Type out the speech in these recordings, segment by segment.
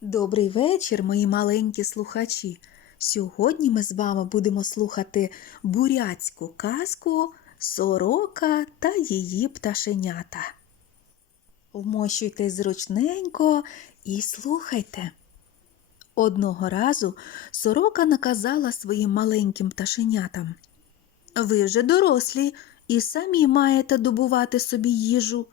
Добрий вечір, мої маленькі слухачі. Сьогодні ми з вами будемо слухати бурятську казку Сорока та її пташенята. Вмощуйтесь зручненько і слухайте. Одного разу сорока наказала своїм маленьким пташенятам. Ви вже дорослі і самі маєте добувати собі їжу.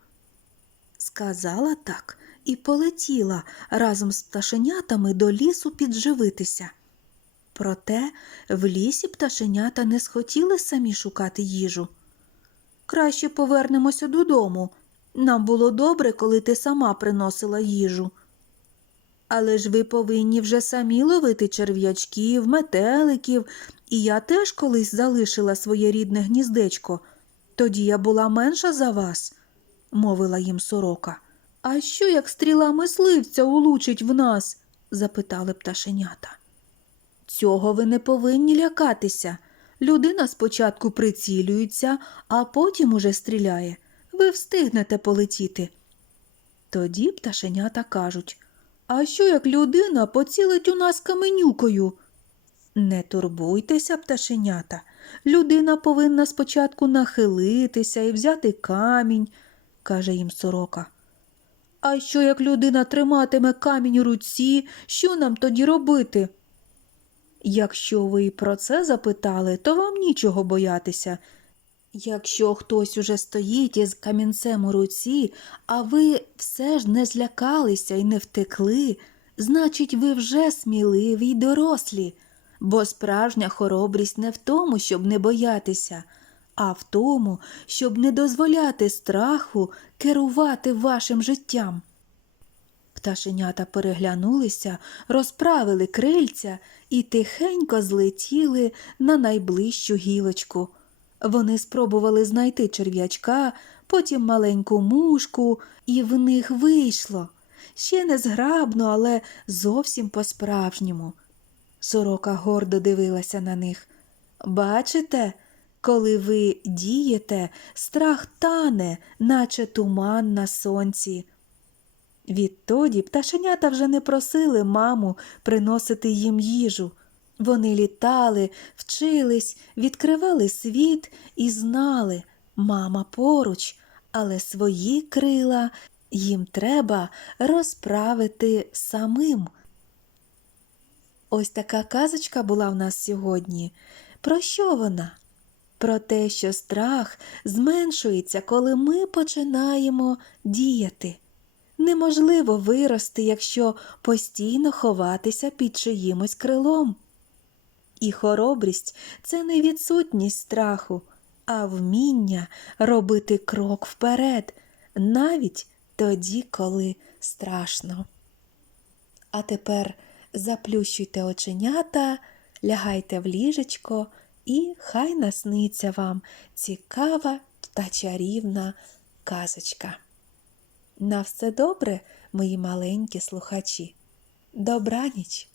Сказала так і полетіла разом з пташенятами до лісу підживитися. Проте в лісі пташенята не схотіли самі шукати їжу. Краще повернемося додому. Нам було добре, коли ти сама приносила їжу. Але ж ви повинні вже самі ловити черв'ячків, метеликів, і я теж колись залишила своє рідне гніздечко. Тоді я була менша за вас, мовила їм сорока. А що, як стріла мисливця улучить в нас? запитали пташенята. Цього ви не повинні лякатися. Людина спочатку прицілюється, а потім уже стріляє. Ви встигнете полетіти. Тоді пташенята кажуть А що, як людина поцілить у нас каменюкою? Не турбуйтеся, пташенята. Людина повинна спочатку нахилитися і взяти камінь, каже їм сорока. А що, як людина триматиме камінь у руці, що нам тоді робити? Якщо ви про це запитали, то вам нічого боятися. Якщо хтось уже стоїть із камінцем у руці, а ви все ж не злякалися і не втекли, значить, ви вже сміливі й дорослі, бо справжня хоробрість не в тому, щоб не боятися, а в тому, щоб не дозволяти страху керувати вашим життям. Пташенята переглянулися, розправили крильця і тихенько злетіли на найближчу гілочку. Вони спробували знайти черв'ячка, потім маленьку мушку, і в них вийшло. Ще не зграбно, але зовсім по-справжньому. Сорока гордо дивилася на них. Бачите, коли ви дієте, страх тане, наче туман на сонці. Відтоді пташенята вже не просили маму приносити їм їжу. Вони літали, вчились, відкривали світ і знали, мама поруч, але свої крила їм треба розправити самим. Ось така казочка була в нас сьогодні. Про що вона? Про те, що страх зменшується, коли ми починаємо діяти. Неможливо вирости, якщо постійно ховатися під чиїмось крилом. І хоробрість це не відсутність страху, а вміння робити крок вперед, навіть тоді, коли страшно. А тепер заплющуйте оченята, лягайте в ліжечко, і хай насниться вам цікава та чарівна казочка. На все добре, мої маленькі слухачі. Добраніч!